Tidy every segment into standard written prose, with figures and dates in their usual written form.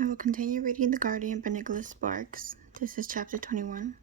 I will continue reading The Guardian by Nicholas Sparks. This is chapter 21.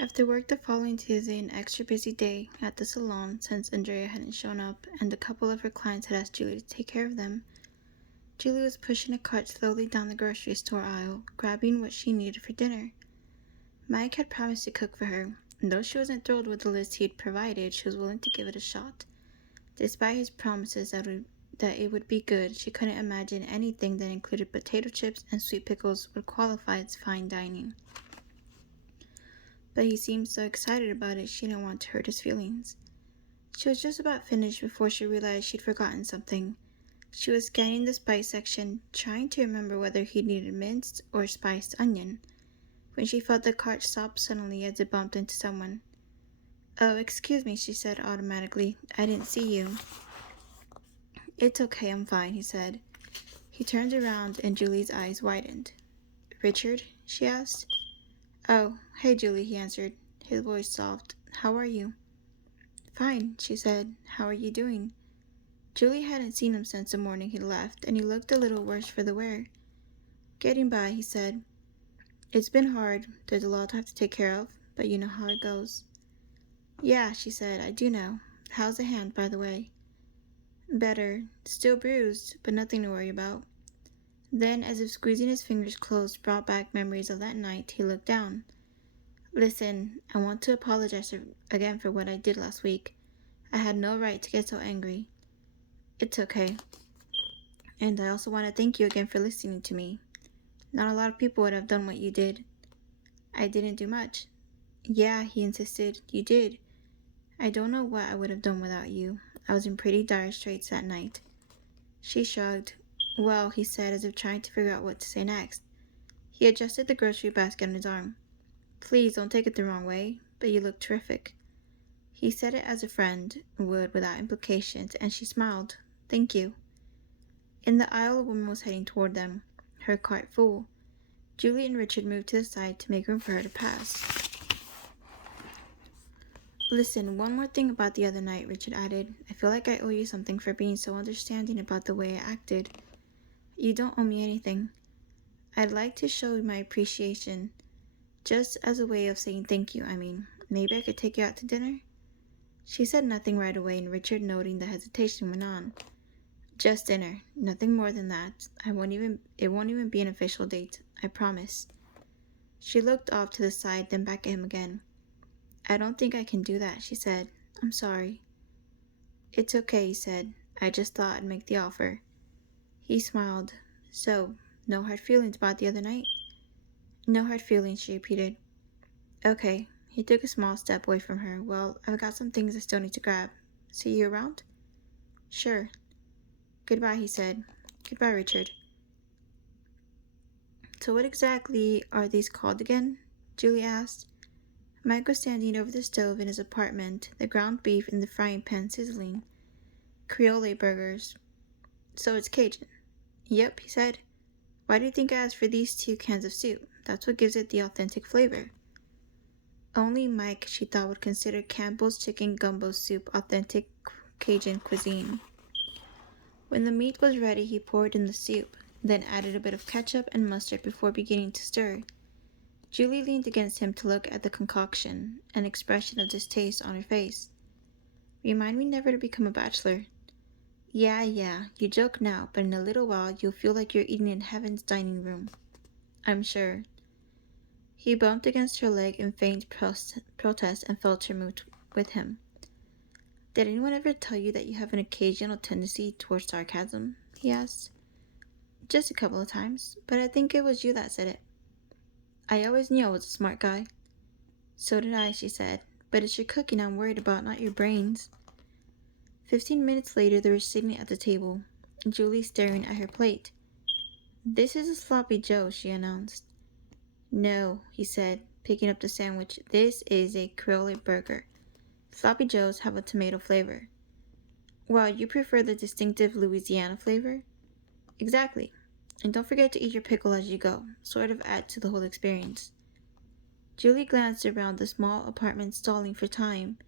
After work the following Tuesday, an extra busy day at the salon since Andrea hadn't shown up and a couple of her clients had asked Julie to take care of them. Julie was pushing a cart slowly down the grocery store aisle, grabbing what she needed for dinner. Mike had promised to cook for her, and though she wasn't thrilled with the list he'd provided, she was willing to give it a shot. Despite his promises that it would be good, she couldn't imagine anything that included potato chips and sweet pickles would qualify as fine dining. But he seemed so excited about it she didn't want to hurt his feelings. She was just about finished before she realized she'd forgotten something. She was scanning the spice section, trying to remember whether he needed minced or spiced onion, when she felt the cart stop suddenly as it bumped into someone. "Oh, excuse me," she said automatically. "I didn't see you." "It's okay, I'm fine," he said. He turned around and Julie's eyes widened. "Richard?" she asked. "Oh, hey Julie," he answered, his voice soft. "How are you?" "Fine," she said. "How are you doing?" Julie hadn't seen him since the morning he left, and he looked a little worse for the wear. "Getting by," he said. "It's been hard. There's a lot I have to take care of, but you know how it goes." "Yeah," she said, "I do know. How's the hand, by the way?" "Better. Still bruised, but nothing to worry about." Then, as if squeezing his fingers closed brought back memories of that night, he looked down. "Listen, I want to apologize again for what I did last week. I had no right to get so angry." "It's okay. And I also want to thank you again for listening to me. Not a lot of people would have done what you did." "I didn't do much." "Yeah," he insisted, "you did. I don't know what I would have done without you. I was in pretty dire straits that night." She shrugged. "Well," he said, as if trying to figure out what to say next. He adjusted the grocery basket on his arm. "Please don't take it the wrong way, but you look terrific." He said it as a friend would without implications, and she smiled. "Thank you." In the aisle, a woman was heading toward them, her cart full. Julie and Richard moved to the side to make room for her to pass. "Listen, one more thing about the other night," Richard added. "I feel like I owe you something for being so understanding about the way I acted." "You don't owe me anything." "I'd like to show my appreciation. Just as a way of saying thank you, I mean. Maybe I could take you out to dinner?" She said nothing right away, and Richard, noting the hesitation, went on. "Just dinner. Nothing more than that. It won't even be an official date. I promise." She looked off to the side, then back at him again. "I don't think I can do that," she said. "I'm sorry." "It's okay," he said. "I just thought I'd make the offer." He smiled. "So, no hard feelings about the other night?" "No hard feelings," she repeated. "Okay." He took a small step away from her. "Well, I've got some things I still need to grab. See you around?" "Sure." "Goodbye," he said. "Goodbye, Richard." "So what exactly are these called again?" Julie asked. Mike was standing over the stove in his apartment, the ground beef in the frying pan sizzling. "Creole burgers." "So it's Cajun?" "Yep," he said. "Why do you think I asked for these 2 cans of soup? That's what gives it the authentic flavor." Only Mike, she thought, would consider Campbell's chicken gumbo soup authentic Cajun cuisine. When the meat was ready, he poured in the soup, then added a bit of ketchup and mustard before beginning to stir. Julie leaned against him to look at the concoction, an expression of distaste on her face. "Remind me never to become a bachelor." Yeah, you joke now, but in a little while you'll feel like you're eating in heaven's dining room." "I'm sure." He bumped against her leg in faint protest and felt her move with him. "Did anyone ever tell you that you have an occasional tendency towards sarcasm?" he asked. "Just a couple of times, but I think it was you that said it." "I always knew I was a smart guy." "So did I," she said, "but it's your cooking I'm worried about, not your brains." 15 minutes later, they were sitting at the table, Julie staring at her plate. "This is a sloppy Joe," she announced. "No," he said, picking up the sandwich. "This is a Creole burger. Sloppy Joes have a tomato flavor." "Well, you prefer the distinctive Louisiana flavor?" "Exactly. And don't forget to eat your pickle as you go. Sort of add to the whole experience." Julie glanced around the small apartment, stalling for time.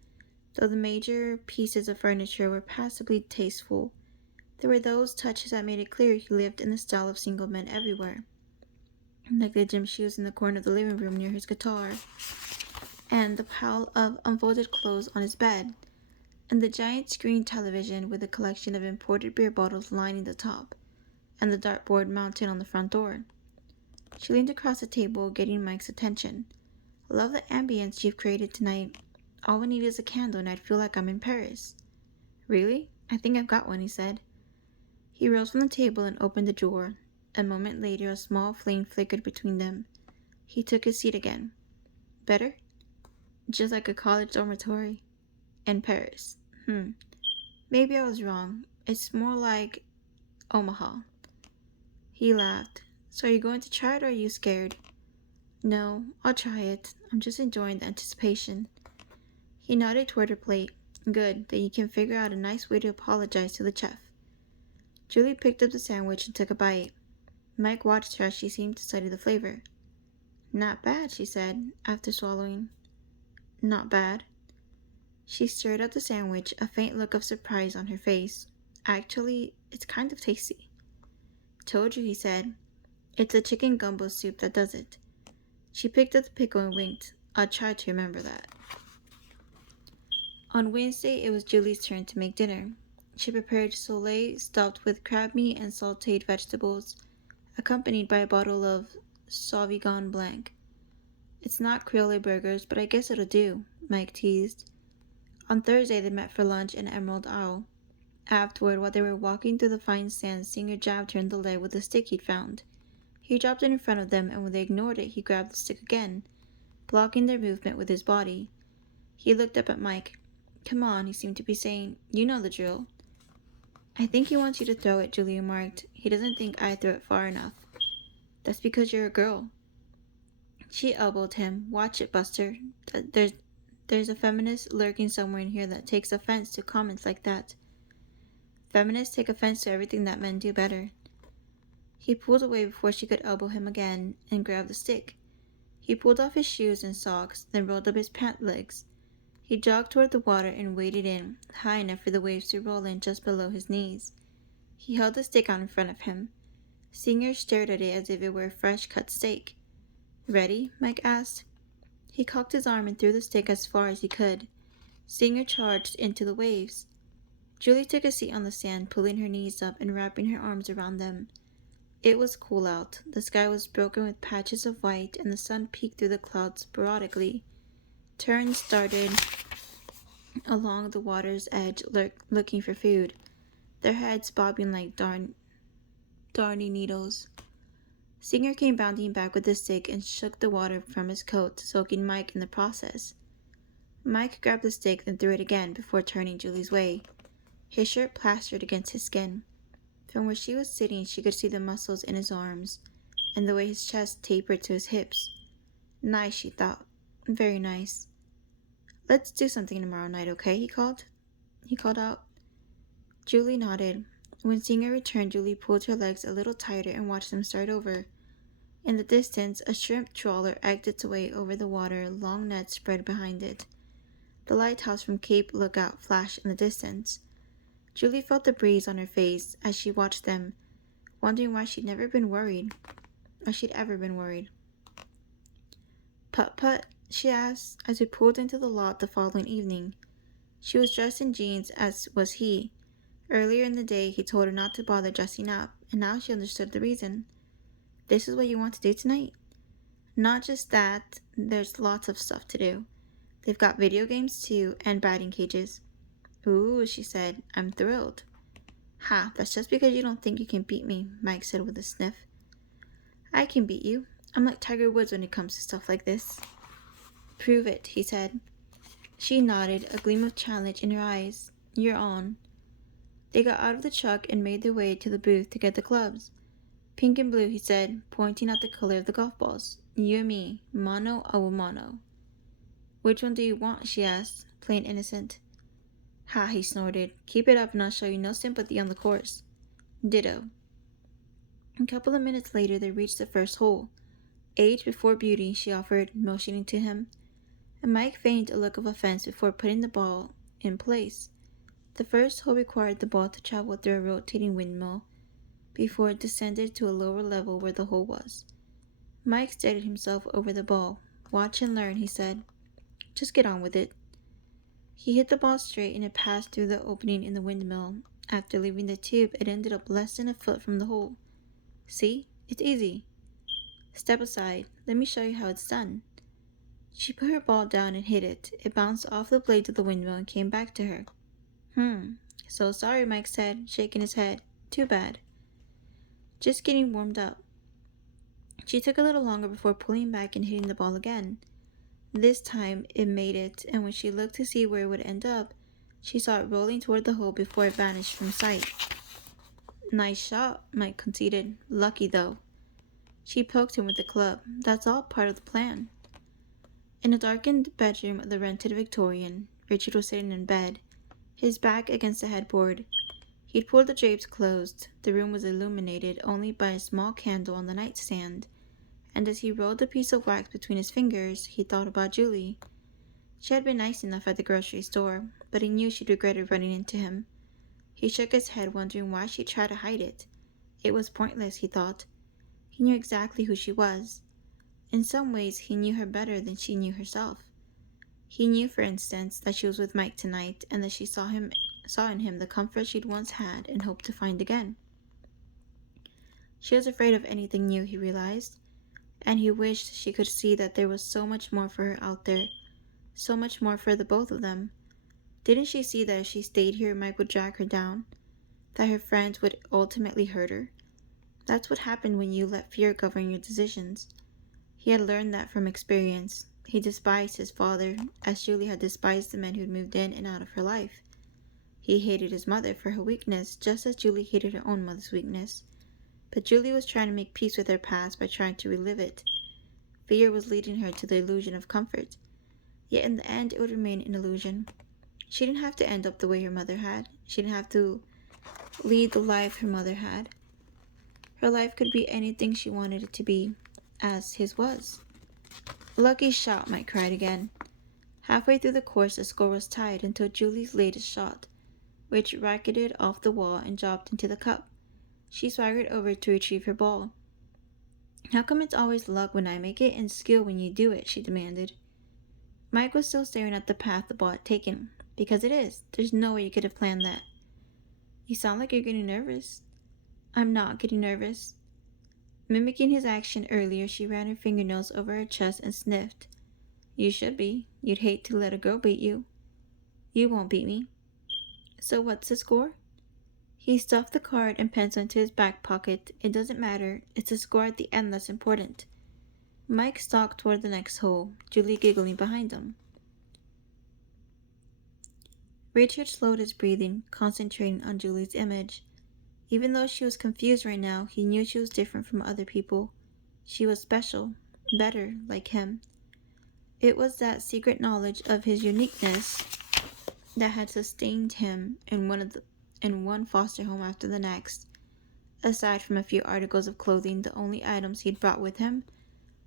Though the major pieces of furniture were passably tasteful, There were those touches that made it clear he lived in the style of single men everywhere, like the gym shoes in the corner of the living room near his guitar, and the pile of unfolded clothes on his bed, and the giant screen television with a collection of imported beer bottles lining the top, and the dartboard mounted on the front door. She leaned across the table, getting Mike's attention. I love the ambience you've created tonight. All we need is a candle and I'd feel like I'm in Paris. Really? I think I've got one, he said. He rose from the table and opened the drawer. A moment later, a small flame flickered between them. He took his seat again. Better? Just like a college dormitory. In Paris. Maybe I was wrong. It's more like Omaha. He laughed. So are you going to try it or are you scared? No, I'll try it. I'm just enjoying the anticipation. He nodded toward her plate. Good, then you can figure out a nice way to apologize to the chef. Julie picked up the sandwich and took a bite. Mike watched her as she seemed to study the flavor. Not bad, she said, after swallowing. Not bad. She stirred up the sandwich, a faint look of surprise on her face. Actually, it's kind of tasty. Told you, he said. It's the chicken gumbo soup that does it. She picked up the pickle and winked. I'll try to remember that. On Wednesday, it was Julie's turn to make dinner. She prepared soleil stuffed with crab meat and sautéed vegetables, accompanied by a bottle of Sauvignon Blanc. It's not Creole burgers, but I guess it'll do, Mike teased. On Thursday, they met for lunch in Emerald Isle. Afterward, while they were walking through the fine sand, Singer jabbed her in the leg with a stick he'd found. He dropped it in front of them, and when they ignored it, he grabbed the stick again, blocking their movement with his body. He looked up at Mike. Come on, he seemed to be saying. You know the drill. I think he wants you to throw it, Julie remarked. He doesn't think I throw it far enough. That's because you're a girl. She elbowed him. Watch it, Buster. There's a feminist lurking somewhere in here that takes offense to comments like that. Feminists take offense to everything that men do better. He pulled away before she could elbow him again and grabbed the stick. He pulled off his shoes and socks, then rolled up his pant legs. He jogged toward the water and waded in, high enough for the waves to roll in just below his knees. He held the stick out in front of him. Singer stared at it as if it were a fresh-cut steak. Ready? Mike asked. He cocked his arm and threw the stick as far as he could. Singer charged into the waves. Julie took a seat on the sand, pulling her knees up and wrapping her arms around them. It was cool out. The sky was broken with patches of white, and the sun peeked through the clouds sporadically. Terns started along the water's edge, looking for food, their heads bobbing like darning needles. Singer came bounding back with the stick and shook the water from his coat, soaking Mike in the process. Mike grabbed the stick, then threw it again before turning Julie's way. His shirt plastered against his skin. From where she was sitting, she could see the muscles in his arms, and the way his chest tapered to his hips. Nice, she thought. Very nice. Let's do something tomorrow night, okay? He called out. Julie nodded. When Singer returned, Julie pulled her legs a little tighter and watched them start over. In the distance, a shrimp trawler egged its way over the water, long nets spread behind it. The lighthouse from Cape Lookout flashed in the distance. Julie felt the breeze on her face as she watched them, wondering why she'd ever been worried. Putt-putt? She asked, as we pulled into the lot the following evening. She was dressed in jeans, as was he. Earlier in the day, he told her not to bother dressing up, and now she understood the reason. This is what you want to do tonight? Not just that, there's lots of stuff to do. They've got video games too, and batting cages. Ooh, she said. I'm thrilled. Ha, that's just because you don't think you can beat me, Mike said with a sniff. I can beat you. I'm like Tiger Woods when it comes to stuff like this. Prove it, he said. She nodded, a gleam of challenge in her eyes. You're on. They got out of the truck and made their way to the booth to get the clubs. Pink and blue, he said, pointing out the color of the golf balls. You and me, mano a mano. Which one do you want? She asked, plain innocent. Ha, he snorted. Keep it up and I'll show you no sympathy on the course. Ditto. A couple of minutes later, they reached the first hole. Age before beauty, she offered, motioning to him. And Mike feigned a look of offense before putting the ball in place. The first hole required the ball to travel through a rotating windmill before it descended to a lower level where the hole was. Mike steadied himself over the ball. "Watch and learn," he said. "Just get on with it." He hit the ball straight and it passed through the opening in the windmill. After leaving the tube, it ended up less than a foot from the hole. "See? It's easy." "Step aside. Let me show you how it's done." She put her ball down and hit it. It bounced off the blades of the windmill and came back to her. So sorry," Mike said, shaking his head. "Too bad." "Just getting warmed up." She took a little longer before pulling back and hitting the ball again. This time it made it, and when she looked to see where it would end up, she saw it rolling toward the hole before it vanished from sight. "Nice shot," Mike conceded. "Lucky, though." She poked him with the club. "That's all part of the plan." In a darkened bedroom of the rented Victorian, Richard was sitting in bed, his back against the headboard. He'd pulled the drapes closed. The room was illuminated only by a small candle on the nightstand, and as he rolled the piece of wax between his fingers, he thought about Julie. She had been nice enough at the grocery store, but he knew she'd regretted running into him. He shook his head, wondering why she'd try to hide it. It was pointless, he thought. He knew exactly who she was. In some ways, he knew her better than she knew herself. He knew, for instance, that she was with Mike tonight, and that she saw in him the comfort she'd once had and hoped to find again. She was afraid of anything new, he realized, and he wished she could see that there was so much more for her out there, so much more for the both of them. Didn't she see that if she stayed here, Mike would drag her down? That her friends would ultimately hurt her? That's what happened when you let fear govern your decisions. He had learned that from experience. He despised his father, as Julie had despised the men who'd moved in and out of her life. He hated his mother for her weakness, just as Julie hated her own mother's weakness. But Julie was trying to make peace with her past by trying to relive it. Fear was leading her to the illusion of comfort. Yet in the end, it would remain an illusion. She didn't have to end up the way her mother had. She didn't have to lead the life her mother had. Her life could be anything she wanted it to be, as his was. "Lucky shot," Mike cried again. Halfway through the course, the score was tied until Julie's latest shot, which ricketed off the wall and dropped into the cup. She swaggered over to retrieve her ball. "How come it's always luck when I make it and skill when you do it?" she demanded. Mike was still staring at the path the ball had taken. "Because it is. There's no way you could have planned that." "You sound like you're getting nervous." "I'm not getting nervous." Mimicking his action earlier, she ran her fingernails over her chest and sniffed. "You should be. You'd hate to let a girl beat you." "You won't beat me." "So what's the score?" He stuffed the card and pencil into his back pocket. "It doesn't matter. It's the score at the end that's important." Mike stalked toward the next hole, Julie giggling behind him. Richard slowed his breathing, concentrating on Julie's image. Even though she was confused right now, he knew she was different from other people. She was special, better, like him. It was that secret knowledge of his uniqueness that had sustained him in one foster home after the next. Aside from a few articles of clothing, the only items he'd brought with him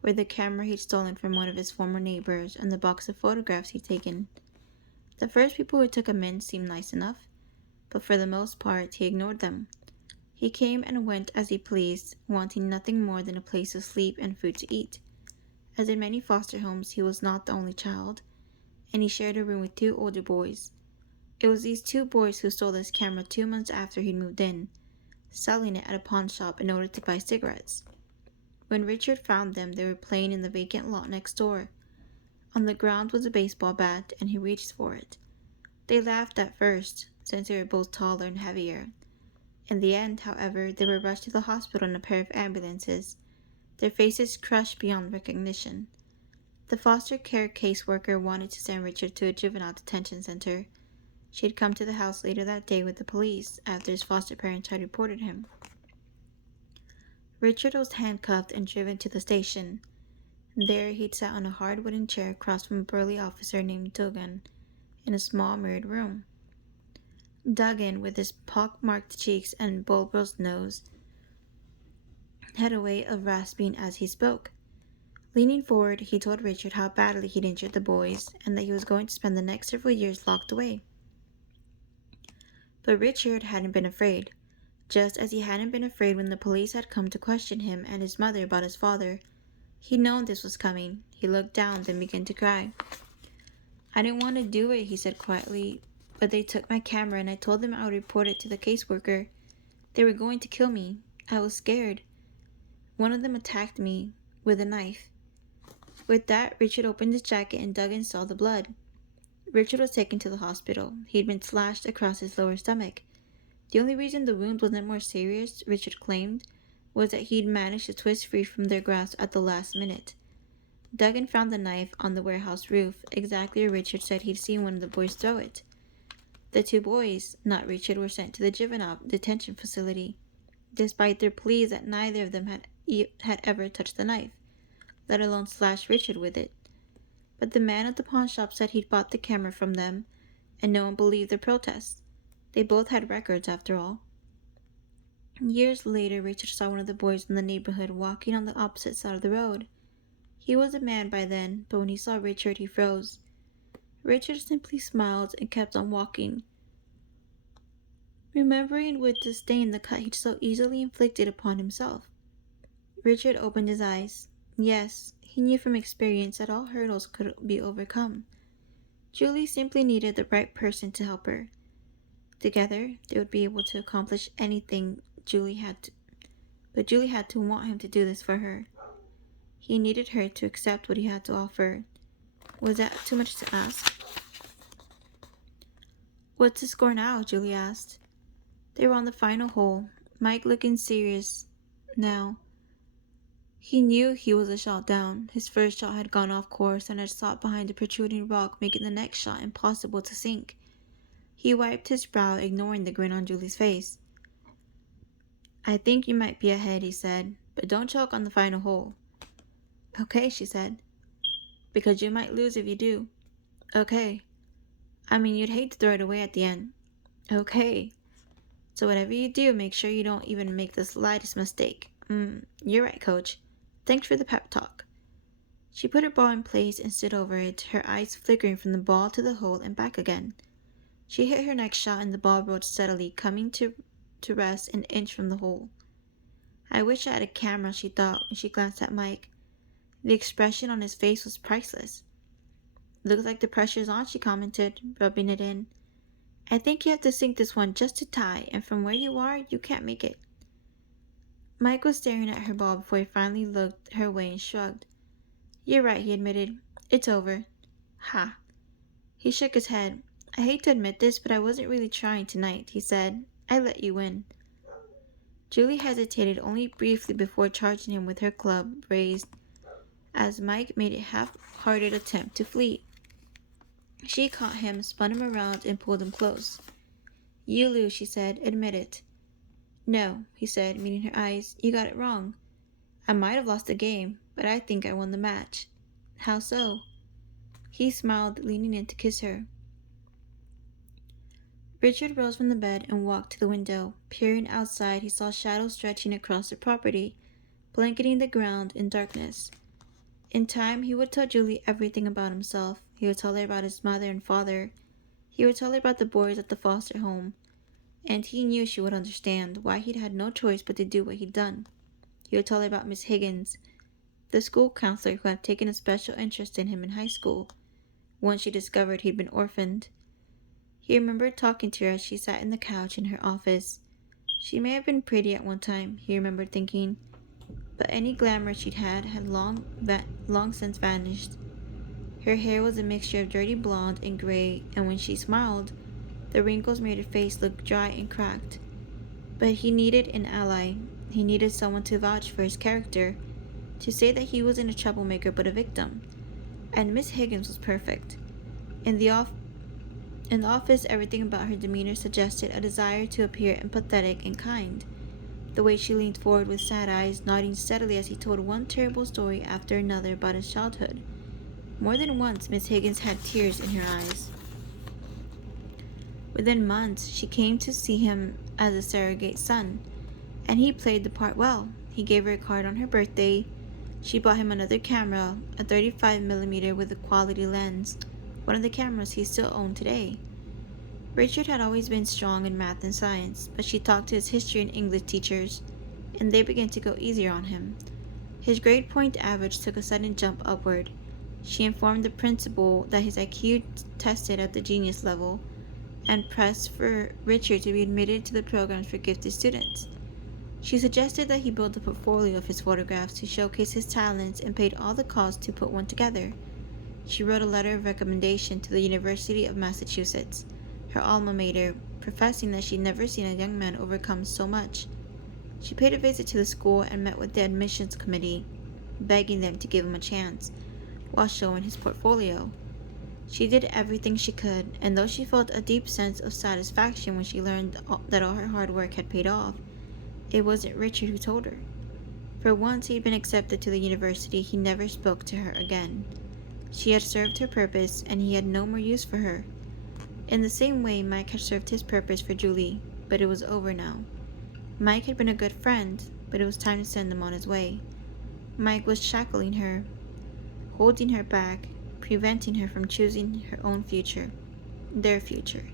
were the camera he'd stolen from one of his former neighbors and the box of photographs he'd taken. The first people who took him in seemed nice enough, but for the most part, he ignored them. He came and went as he pleased, wanting nothing more than a place to sleep and food to eat. As in many foster homes, he was not the only child, and he shared a room with two older boys. It was these two boys who stole his camera 2 months after he'd moved in, selling it at a pawn shop in order to buy cigarettes. When Richard found them, they were playing in the vacant lot next door. On the ground was a baseball bat, and he reached for it. They laughed at first, since they were both taller and heavier. In the end, however, they were rushed to the hospital in a pair of ambulances, their faces crushed beyond recognition. The foster care caseworker wanted to send Richard to a juvenile detention center. She had come to the house later that day with the police after his foster parents had reported him. Richard was handcuffed and driven to the station. There, he'd sat on a hard wooden chair across from a burly officer named Dugan in a small mirrored room. Dugan, with his pock-marked cheeks and bulbous nose, had a way of rasping as he spoke. Leaning forward, he told Richard how badly he'd injured the boys and that he was going to spend the next several years locked away. But Richard hadn't been afraid, just as he hadn't been afraid when the police had come to question him and his mother about his father. He'd known this was coming. He looked down, then began to cry. "I didn't want to do it," he said quietly, "but they took my camera and I told them I would report it to the caseworker. They were going to kill me. I was scared. One of them attacked me with a knife." With that, Richard opened his jacket and dug and saw the blood. Richard was taken to the hospital. He'd been slashed across his lower stomach. The only reason the wound wasn't more serious, Richard claimed, was that he'd managed to twist free from their grasp at the last minute. Duggan found the knife on the warehouse roof, exactly where Richard said he'd seen one of the boys throw it. The two boys, not Richard, were sent to the juvenile detention facility, despite their pleas that neither of them had ever touched the knife, let alone slashed Richard with it. But the man at the pawn shop said he'd bought the camera from them, and no one believed their protests. They both had records, after all. Years later, Richard saw one of the boys in the neighborhood walking on the opposite side of the road. He was a man by then, but when he saw Richard, he froze. Richard simply smiled and kept on walking, remembering with disdain the cut he'd so easily inflicted upon himself. Richard opened his eyes. Yes, he knew from experience that all hurdles could be overcome. Julie simply needed the right person to help her. Together, they would be able to accomplish anything but Julie had to want him to do this for her. He needed her to accept what he had to offer. Was that too much to ask? "What's the score now?" Julie asked. They were on the final hole, Mike looking serious now. He knew he was a shot down. His first shot had gone off course and had sought behind a protruding rock, making the next shot impossible to sink. He wiped his brow, ignoring the grin on Julie's face. "I think you might be ahead," he said, "but don't choke on the final hole." "Okay," she said. "Because you might lose if you do." "Okay." "I mean, you'd hate to throw it away at the end." "Okay." "So whatever you do, make sure you don't even make the slightest mistake." You're right, coach. Thanks for the pep talk." She put her ball in place and stood over it, her eyes flickering from the ball to the hole and back again. She hit her next shot and the ball rolled steadily, coming to rest an inch from the hole. "I wish I had a camera," she thought when she glanced at Mike. The expression on his face was priceless. "Looks like the pressure's on," she commented, rubbing it in. "I think you have to sink this one just to tie, and from where you are, you can't make it." Mike was staring at her ball before he finally looked her way and shrugged. "You're right," he admitted. "It's over." "Ha." He shook his head. "I hate to admit this, but I wasn't really trying tonight," he said. "I let you win." Julie hesitated only briefly before charging him with her club raised as Mike made a half-hearted attempt to flee. She caught him, spun him around, and pulled him close. "You lose," she said. "Admit it." "No," he said, meeting her eyes. "You got it wrong. I might have lost the game, but I think I won the match." "How so?" He smiled, leaning in to kiss her. Richard rose from the bed and walked to the window. Peering outside, he saw shadows stretching across the property, blanketing the ground in darkness. In time, he would tell Julie everything about himself. He would tell her about his mother and father. He would tell her about the boys at the foster home. And he knew she would understand why he'd had no choice but to do what he'd done. He would tell her about Miss Higgins, the school counselor who had taken a special interest in him in high school, once she discovered he'd been orphaned. He remembered talking to her as she sat in the couch in her office. She may have been pretty at one time, he remembered thinking, but any glamour she'd had long since vanished. Her hair was a mixture of dirty blonde and gray, and when she smiled, the wrinkles made her face look dry and cracked. But he needed an ally. He needed someone to vouch for his character, to say that he wasn't a troublemaker but a victim. And Miss Higgins was perfect. In the office, everything about her demeanor suggested a desire to appear empathetic and kind. The way she leaned forward with sad eyes, nodding steadily as he told one terrible story after another about his childhood. More than once, Miss Higgins had tears in her eyes. Within months, she came to see him as a surrogate son, and he played the part well. He gave her a card on her birthday. She bought him another camera, a 35mm with a quality lens, one of the cameras he still owned today. Richard had always been strong in math and science, but she talked to his history and English teachers, and they began to go easier on him. His grade point average took a sudden jump upward. She informed the principal that his IQ tested at the genius level, and pressed for Richard to be admitted to the programs for gifted students. She suggested that he build a portfolio of his photographs to showcase his talents and paid all the costs to put one together. She wrote a letter of recommendation to the University of Massachusetts, her alma mater, professing that she'd never seen a young man overcome so much. She paid a visit to the school and met with the admissions committee, begging them to give him a chance, while showing his portfolio. She did everything she could, and though she felt a deep sense of satisfaction when she learned that all her hard work had paid off, it wasn't Richard who told her. For once he had been accepted to the university, he never spoke to her again. She had served her purpose, and he had no more use for her. In the same way, Mike had served his purpose for Julie, but it was over now. Mike had been a good friend, but it was time to send him on his way. Mike was shackling her, holding her back, preventing her from choosing her own future, their future.